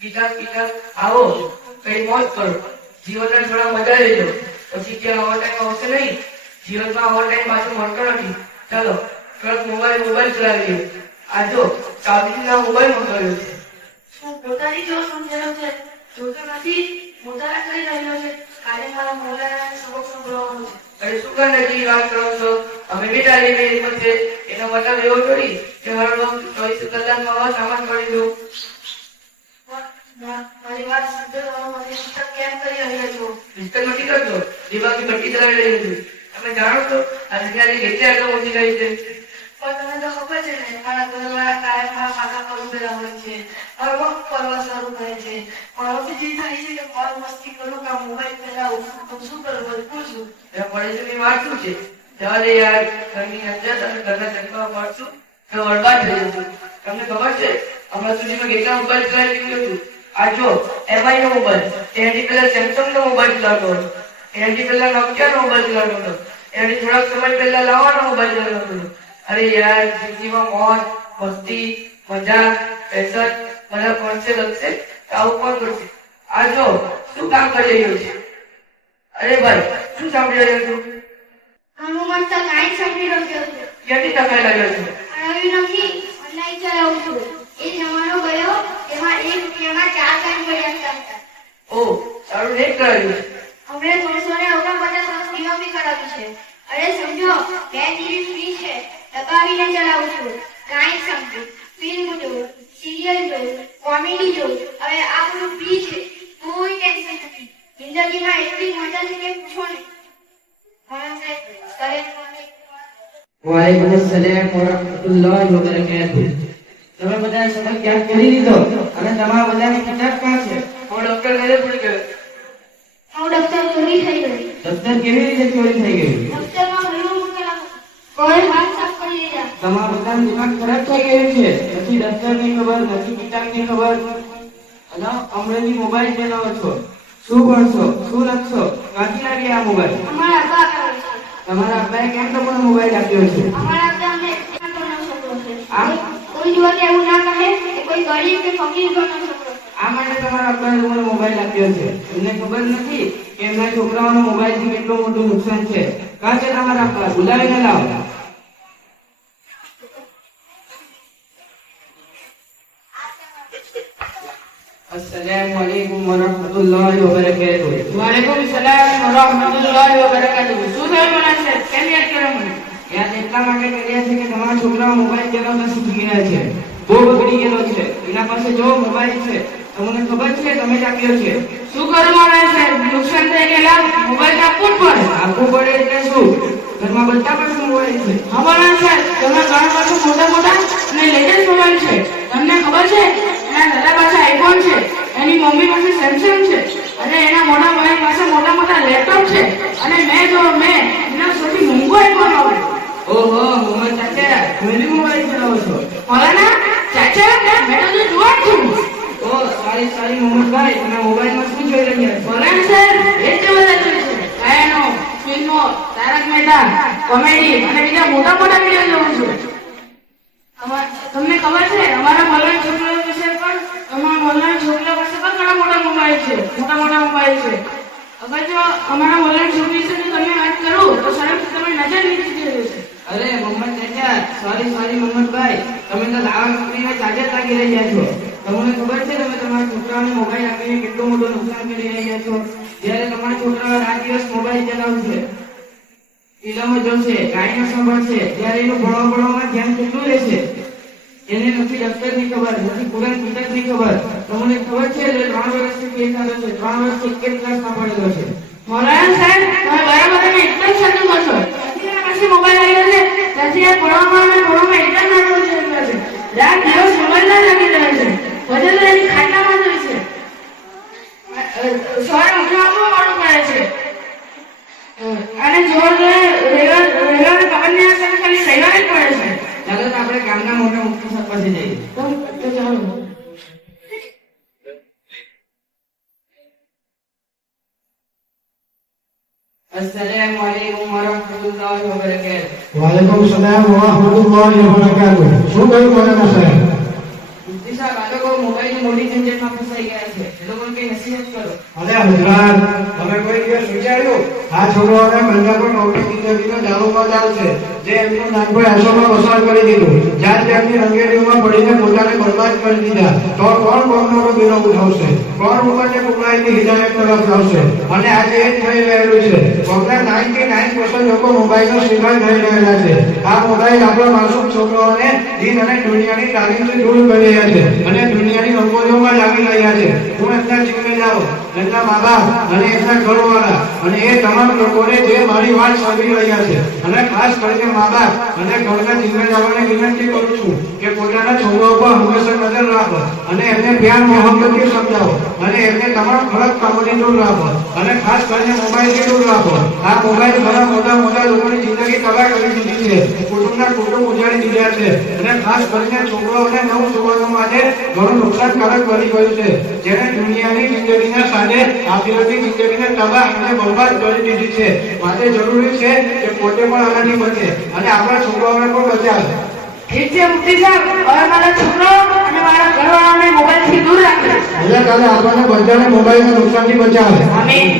પીતા પીતા આવો, કઈ મોજ કરો, જીવનના થોડા મજા લેજો, પછી ત્યાં ઓવર ટાઈમ આવશે નહીં. જીવનમાં ઓવર ટાઈમ પાછું મળતો નથી. ચાલો થોડોક મોબાઈલ ચલાવીએ. આ જો સાબિતના મોબાઈલ મંગાવ્યો છે. શું પોતાની જો સમજેલો છે? જોતો નથી, મોટા કરી રહ્યો છે. કાલે મારા મોલાના સબક સંભળાવવાનો છે. અરે શું કર નથી વાત કરો છો? અમે બી તારી મેં છે. એનો મતલબ એવો થોડી કે મારો 24 કલાકમાં સામાન કરી દઉં. મારી વાત સમજવામાં મને ડિસ્ટર્બ કેમ કરી રહ્યા છો? ડિસ્ટર્બ નથી કરતો, દિમાગની બત્તી ચલાવી રહી છું. તમે જાણો છો આ જગ્યાની કેટલી આગળ પહોંચી ગઈ છે? પણ તમને તો ખબર છે ને, મારા ઘરવાળા કાયમ મારા પાકા પર ઉભેલા હોય છે, હર વખત ફરવા સારું કહે છે. પણ હવે જે થાય છે કે મોજ મસ્તી કરું કે મોબાઈલ ચલાવું, તો શું કરું મજબૂર છું. પડેશની વાત શું છે? જવા દે યાર, ઘરની અંદર અને ઘરના ચંપા મળશું તો બરબાદ થઈ જશું. તમને ખબર છે હમણાં સુધીમાં કેટલા મોબાઈલ ચલાવી દીધું હતું? આ જો એમઆઈ નો મોબાઈલ, એનાથી પહેલા સેમસંગ નો મોબાઈલ ચલાવતો હતો, એનાથી પહેલા નોકિયા નો મોબાઈલ ચલાવતો હતો, એનાથી થોડાક સમય પહેલા લાવાનો મોબાઈલ ચલાવતો હતો. અરે યાર, જિંદગીમાં મોજ મસ્તી મજા પેશન બધા કોણસે લગશે તો આવું કોણ કરશે? આ જો શું કામ કરી રહ્યું છે? અરે ભાઈ શું સાંભળી રહ્યો છું? હું મસ્ત કાંઈ સાંભળી રહ્યો છું. ક્યાંથી ટકાઈ રહ્યો છું? નવી નથી, ઓનલાઈન ચલાવું છું. એ જમાનો ગયો એમાં 1 રૂપિયામાં 4 કામ કર્યા હતા. ઓહ, સારું નેટ કરાવ્યું છે. હમણે 349 વીમો બી કરાવ્યું છે. અરે સમજો, 2 GB ફ્રી છે, દબાવીને ચલાવું છું. કાંઈ સમજુ, ફિલ્મ જોઉં, સિરિયલ જોઉં, કોમેડી જોઉં. હવે આ બધું ફ્રી છે, કોઈ ટેન્શન નથી. જિંદગીમાં એટલી મજા છે કે પૂછો નહીં. વાલેકુમ અસલામ વરહમતુલ્લાહિ વબરકાતુહુ. તમે બધા સબક યાદ કરી લીધો અને તમારા બધાની કિતાબ ક્યાં છે? હું ડોક્ટર ઘરે ભૂલી ગયો. હું દફતર ચોરી થઈ ગઈ. દફતર કેવી રીતે ચોરી થઈ ગયું? દફતરમાં ઘણું મૂકેલા કોઈ હાથ સાફ કરી દીધા. તમારા બધાનું દિમાગ ખરાબ થઈ ગયું છે. નથી દફતરની ખબર, નથી કિતાબની ખબર, અને અંગ્રેજી મોબાઈલ ચલાવો છો. શું ભણશો, શું લખશો? ક્યાંથી લાવી આ મોબાઈલ? અમારા અબ્બા કરે છે. તમારા અબ્બાએ કેમ તમને મોબાઈલ આપ્યો છે? અમારા અબ્બા અમને એટલા ઘરનો છોકરો છે. આ કોઈ દિવસ એવું ના કહે કે કોઈ ગરીબ કે ફકીર ઘરનો છોકરો. આ માટે તમારા અબ્બાએ તમને મોબાઈલ આપ્યો છે. એમને ખબર નથી કે એમના છોકરાઓને મોબાઈલથી કેટલું મોટું નુકસાન છે. કાં છે તમારા અબ્બા? બોલાવીને લાવો. अस्सलाम वालेकुम वरहमतुल्लाहि वबरकातुहू. વાલેકુમ સલામ વરહમતુલ્લાહિ વબરકાતુહુ. શું થયું મને છે? કેમ યાદ કર્યો મને? યાદ એટલા માટે કર્યા છે કે તમારા છોકરાઓ મોબાઈલ ચલાવતા શીખી ગયા છે. બહુ બગડી ગયેલો છે. એના પાસે જો મોબાઈલ છે, તમને ખબર છે તમે જ આપ્યો છે. શું કરું મારે સાહેબ? નુકસાન થઈ ગયેલા મોબાઈલ આપવું જ પડે. આપવું પડે એટલે શું? ઘરમાં બધા પાસે મોબાઈલ છે. અમારા સાહેબ તમે ઘણા પાસે મોટા મોટા અને લેટેસ્ટ મોબાઈલ છે. તમને ખબર છે એના દાદા પાસે આઈફોન છે, એની મમ્મી પાસે સેમસંગ છે, અને એના મોટા ભાઈ પાસે મોટા મોટા લેપટોપ છે, અને મેં એના સૌથી મોંઘો આઈફોન લાવ્યો. ઓહો, મોહમ્મદ ચાચા, તમે બી મોબાઈલ ચલાવો છો? મૌલાના ચાચા, મેં તો જુવાન છું. ઓ સારી મોહમ્મદભાઈ, તમે મોબાઈલમાં શું જોઈ રહ્યા છો? મૌલાના સાહેબ એ જ જોવા છે. ગાયનો, ફિલ્મો, તારક મહેતા, કોમેડી અને બીજા મોટા મોટા વિડીયો જોઉં છું. તમને ખબર છે અમારા મૌલાના છોકરા પાસે પણ ઘણા મોટા મોબાઈલ છે, મોટા મોબાઈલ છે. અગર જો અમારા મૌલાના છોકરી વિશે તમે વાત કરો તો શરમથી તમે નજર નીચે જઈ રહેશે. અરે મોહમ્મદ ચાચા, સોરી મોહમ્મદભાઈ, તમે તો દાવા કંપનીના ચાર્જર લાગી રહ્યા છો. તમને ખબર છે તમે તમારા છોકરાઓને મોબાઈલ આપીને કેટલું મોટું નુકસાન કરી રહ્યા છો? જ્યારે તમારા છોકરાઓ રાત દિવસ મોબાઈલ ચલાવશે, ફિલ્મો જોશે, ગાયનો સાંભળશે, ત્યારે એનું ભણવામાં ધ્યાન કેટલું રહેશે? એને નથી દફતરની ખબર, નથી કુરાન કિતાબની ખબર. તમને ખબર છે 3 વર્ષથી કેસ આવ્યો છે, 3 વર્ષથી એક ક્લાસ સાંભળેલો છે. મૌલાના સાહેબ તમે બરાબર અને એકદમ સાચું કહો છો. એના પાસે મોબાઈલ આવ્યો છે ત્યાંથી આ ભણવામાં એટલા નાનો છે. રાત દિવસ મોબાઈલમાં લાગી રહે છે. બધે તો એની ખાતામાં જ હોય છે. સવારે ઉઠવામાં મોડું પડે છે, અને જોર રવિવાર ખબરની આસપાસ ખાલી રવિવારે જ પડે છે. ચાલો તો આપણે ગામના મોટા મુખ્ય પાસે જઈએ. તો ચાલો. अस्सलाम वालेकुम वरहमतुल्लाहि वबरकातुहू. वालेकुम सलाम वरहमतुल्लाहि वबरकातुहू. શું કહ્યું મૌલાના સાહેબ? મુફ્તી સાહેબ, આ લોકો મોબાઈલની મોટી ઝંઝટમાં ફસાઈ થઈ ગયા છે એ લોકોને કઈ નસીહત કરો. અરે ગુજરાત, તમે કોઈ દિવસ વિચાર્યું આ છોકરાઓને બંને પણ નોકરી જિંદગીનો દારૂમાં ચાલશે, જે એમનું નાનપણ આશોમાં પસાર કરી દીધું, જ્યાં તેમની રંગેરીઓમાં પડીને પોતાને બરબાદ કરી દીધા, તો કોણ કોમનો બેરો ઉઠાવશે? કોણ ઉપરને કુકડાઈની હિદાયત તરફ લાવશે? અને આજે એ જ થઈ રહેલું છે. કોકના 99% લોકો મોબાઈલનો શિકાર થઈ રહેલા છે. આ મોબાઈલ આપણા માસૂમ છોકરાઓને દીન અને દુનિયાની તાલીમથી દૂર કરી રહ્યા છે અને દુનિયાની રંગોળીઓમાં લાવી રહ્યા છે. હું એમના જિમ્મેદારો, એમના મા બાપ અને એમના ઘરવાળા અને એ તમામ લોકોને જે મારી વાત સાંભળી રહ્યા છે અને ખાસ કરીને મા બાપ અને ઘરના જિમ્મેદારોને વિનંતી કરું છું કે પોતાના છોકરાઓ પર હંમેશા નજર રાખો અને એમને પ્યાર મોહબ્બતથી સમજાવો અને એમને તમામ ખરાબ કામોથી દૂર રાખો અને ખાસ કરીને મોબાઈલથી દૂર રાખો. આ મોબાઈલ ઘણા મોટા લોકોની જિંદગી તબાહ કરી દીધી છે, કુટુંબના કુટુંબ ઉજાડી દીધા છે અને ખાસ કરીને છોકરાઓને નવજુવાનો માટે ઘણું નુકસાનકારક બની ગયું છે, જેને દુનિયાની જિંદગીના સાથે આખિરતની જિંદગીને તબાહ અને બરબાદ કરી દીધી છે. માટે જરૂરી છે કે પોતે પણ આનાથી બચે અને આપણા છોકરાઓને પણ બચાવે. ઠીક છે મુફ્તી સાહેબ, હવે મારા છોકરાઓ અને મારા ઘરવાળાને મોબાઈલથી દૂર રાખજો. એટલે કાલે આપણને બધાને મોબાઈલના નુકસાનથી બચાવે. આમીન.